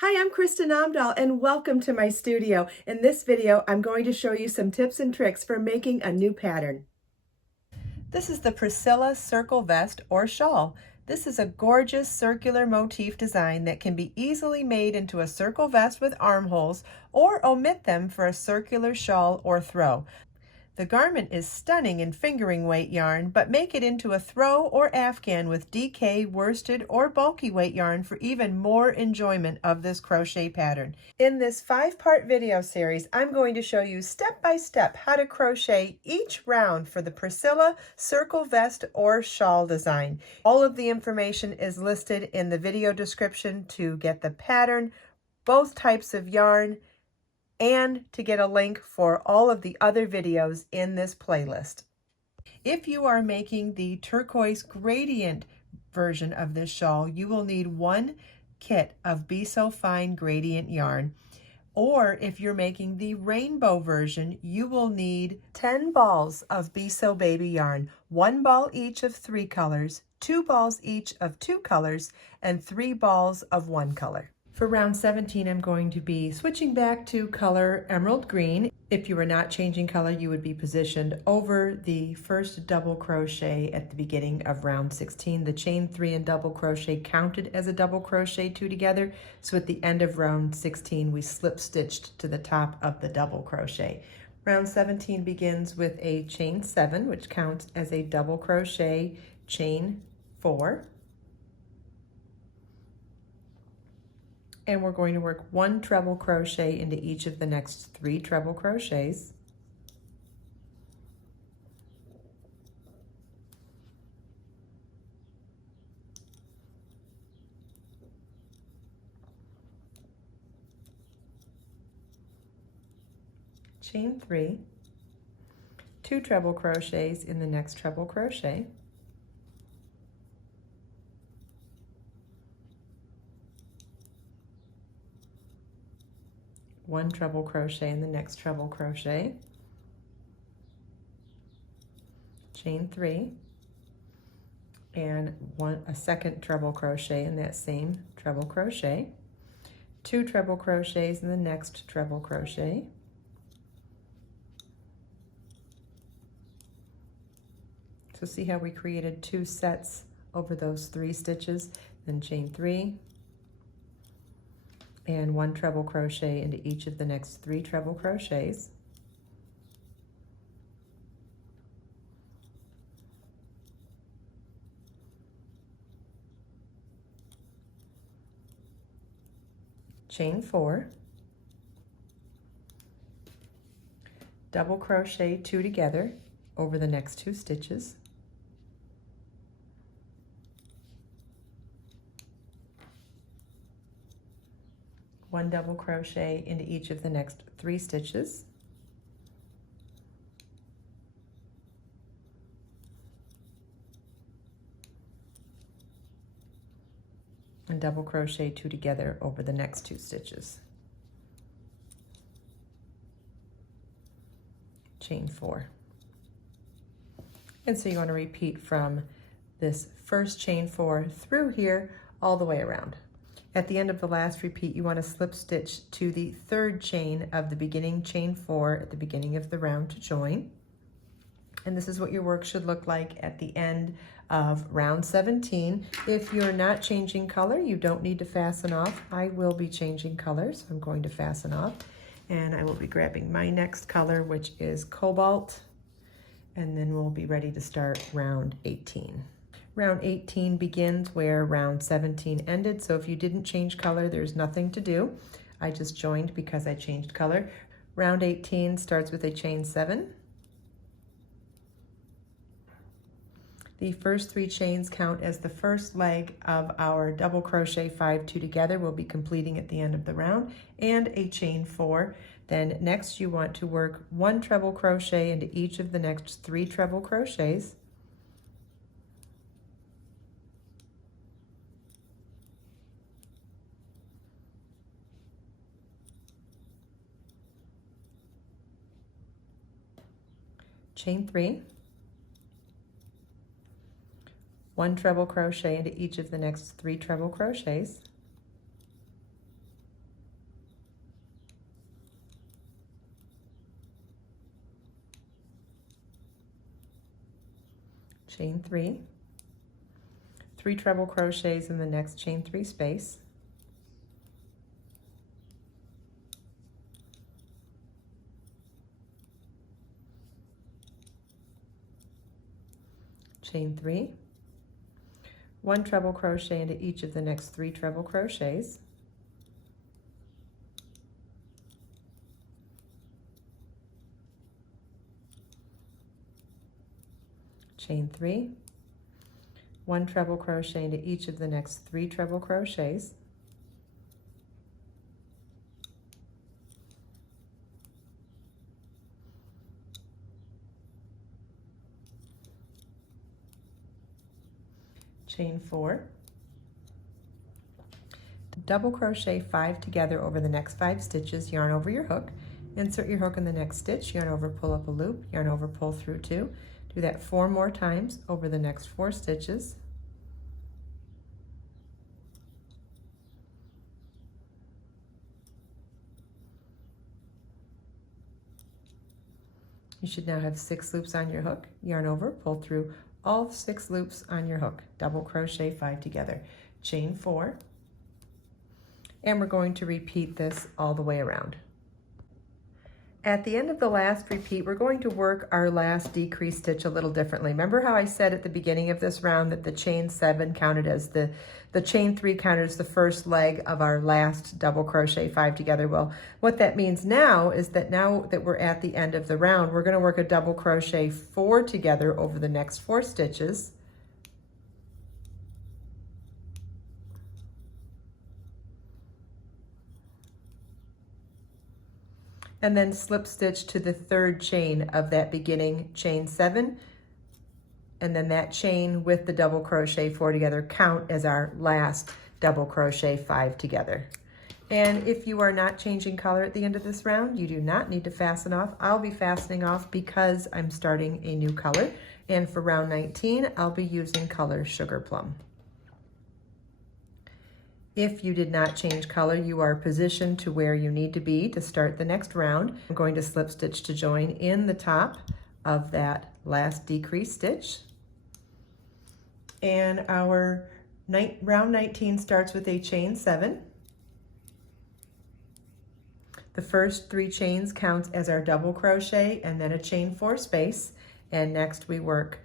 Hi, I'm Kristin Omdahl and welcome to my studio. In this video, I'm going to show you some tips and tricks for making a new pattern. This is the Priscilla circle vest or shawl. This is a gorgeous circular motif design that can be easily made into a circle vest with armholes or omit them for a circular shawl or throw. The garment is stunning in fingering weight yarn, but make it into a throw or afghan with DK, worsted, or bulky weight yarn for even more enjoyment of this crochet pattern. In this 5-part video series, I'm going to show you step by step how to crochet each round for the Priscilla circle vest or shawl design. All of the information is listed in the video description to get the pattern, both types of yarn, and to get a link for all of the other videos in this playlist. If you are making the turquoise gradient version of this shawl, you will need 1 kit of Be So Fine gradient yarn. Or if you're making the rainbow version, you will need 10 balls of Be So Baby yarn, 1 ball each of 3 colors, 2 balls each of 2 colors, and 3 balls of 1 color. For round 17, I'm going to be switching back to color emerald green. If you were not changing color, you would be positioned over the first double crochet at the beginning of round 16. The chain 3 and double crochet counted as a double crochet 2 together. So at the end of round 16, we slip stitched to the top of the double crochet. Round 17 begins with a chain 7, which counts as a double crochet chain 4. And we're going to work 1 treble crochet into each of the next 3 treble crochets. Chain 3, 2 treble crochets in the next treble crochet. One treble crochet in the next treble crochet, chain 3, and a second treble crochet in that same treble crochet, 2 treble crochets in the next treble crochet, so see how we created 2 sets over those 3 stitches, then chain 3, and 1 treble crochet into each of the next 3 treble crochets. Chain 4, double crochet 2 together over the next 2 stitches. One double crochet into each of the next 3 stitches. And double crochet 2 together over the next 2 stitches. Chain 4. And so you want to repeat from this first chain 4 through here all the way around. At the end of the last repeat, you want to slip stitch to the 3rd chain of the beginning chain 4 at the beginning of the round to join. And this is what your work should look like at the end of round 17. If you're not changing color, you don't need to fasten off. I will be changing color, so I'm going to fasten off. And I will be grabbing my next color, which is cobalt. And then we'll be ready to start round 18. Round 18 begins where round 17 ended, so if you didn't change color, there's nothing to do. I just joined because I changed color. Round 18 starts with a chain 7. The first 3 chains count as the first leg of our double crochet 5 2 together. We'll be completing at the end of the round, and a chain 4. Then next you want to work 1 treble crochet into each of the next 3 treble crochets. Chain 3, 1 treble crochet into each of the next 3 treble crochets, chain 3, 3 treble crochets in the next chain 3 space, chain 3, 1 treble crochet into each of the next 3 treble crochets, chain 3, 1 treble crochet into each of the next 3 treble crochets, chain 4, double crochet 5 together over the next 5 stitches, yarn over your hook, insert your hook in the next stitch, yarn over, pull up a loop, yarn over, pull through 2. Do that 4 more times over the next 4 stitches. You should now have 6 loops on your hook, yarn over, pull through all 6 loops on your hook, double crochet 5 together, chain 4, and we're going to repeat this all the way around. At the end of the last repeat, we're going to work our last decrease stitch a little differently. Remember how I said at the beginning of this round that the chain 7 counted as the chain 3 counted as the first leg of our last double crochet 5 together? Well, what that means now is that now that we're at the end of the round, we're going to work a double crochet 4 together over the next 4 stitches. And then slip stitch to the 3rd chain of that beginning chain 7, and then that chain with the double crochet 4 together count as our last double crochet 5 together. And if you are not changing color at the end of this round, you do not need to fasten off. I'll be fastening off because I'm starting a new color, and for round 19 I'll be using color Sugar Plum. If you did not change color, you are positioned to where you need to be to start the next round. I'm going to slip stitch to join in the top of that last decrease stitch. And our round 19 starts with a chain 7. The first 3 chains counts as our double crochet and then a chain 4 space. And next we work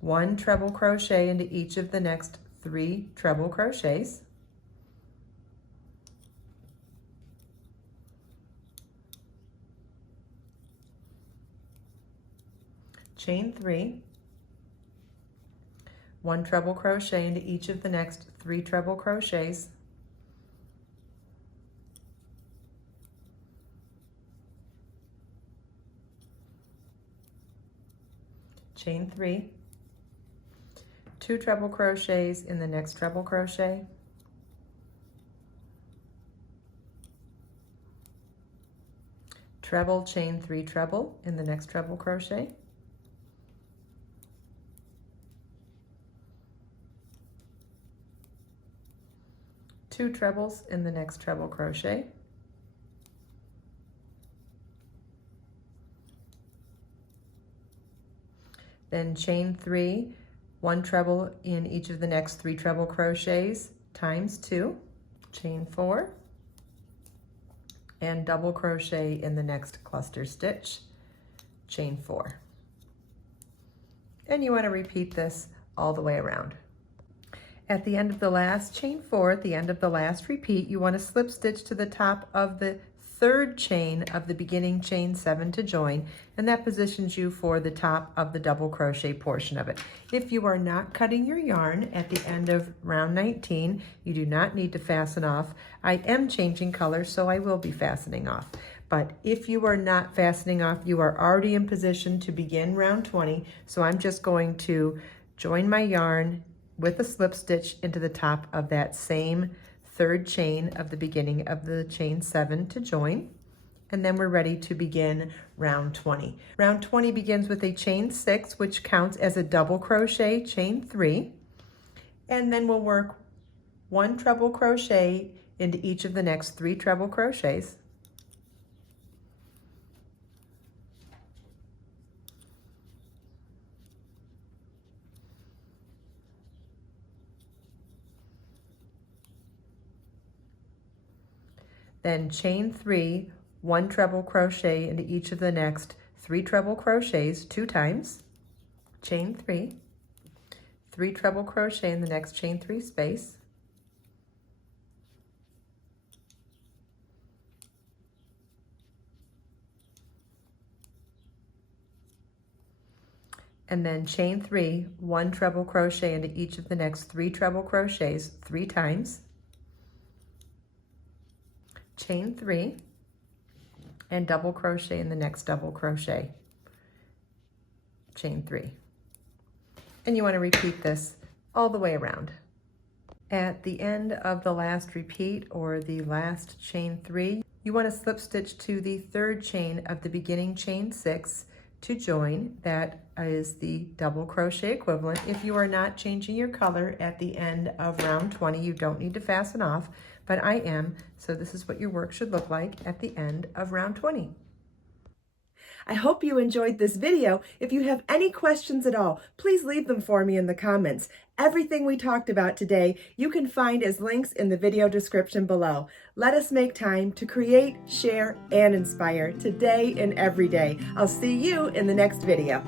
1 treble crochet into each of the next 3 treble crochets. Chain 3, 1 treble crochet into each of the next 3 treble crochets, chain 3, 2 treble crochets in the next treble crochet, treble, chain 3 treble in the next treble crochet, two trebles in the next treble crochet, then chain 3, 1 treble in each of the next 3 treble crochets times 2, chain 4, and double crochet in the next cluster stitch, chain 4. And you want to repeat this all the way around. At the end of the last chain 4, at the end of the last repeat, you want to slip stitch to the top of the 3rd chain of the beginning chain 7 to join, and that positions you for the top of the double crochet portion of it. If you are not cutting your yarn at the end of round 19, you do not need to fasten off. I am changing color, so I will be fastening off. But if you are not fastening off, you are already in position to begin round 20, so I'm just going to join my yarn with a slip stitch into the top of that same 3rd chain of the beginning of the chain 7 to join, and then we're ready to begin round 20. Round 20 begins with a chain 6, which counts as a double crochet, chain 3, and then we'll work 1 treble crochet into each of the next 3 treble crochets, then chain 3, 1 treble crochet into each of the next 3 treble crochets 2 times, chain 3, 3 treble crochet in the next chain 3 space, and then chain 3, 1 treble crochet into each of the next 3 treble crochets 3 times, chain 3, and double crochet in the next double crochet, chain 3. And you want to repeat this all the way around. At the end of the last repeat, or the last chain 3, you want to slip stitch to the 3rd chain of the beginning chain 6 to join. That is the double crochet equivalent. If you are not changing your color at the end of round 20, you don't need to fasten off, but I am, so this is what your work should look like at the end of round 20. I hope you enjoyed this video. If you have any questions at all, please leave them for me in the comments. Everything we talked about today, you can find as links in the video description below. Let us make time to create, share, and inspire today and every day. I'll see you in the next video.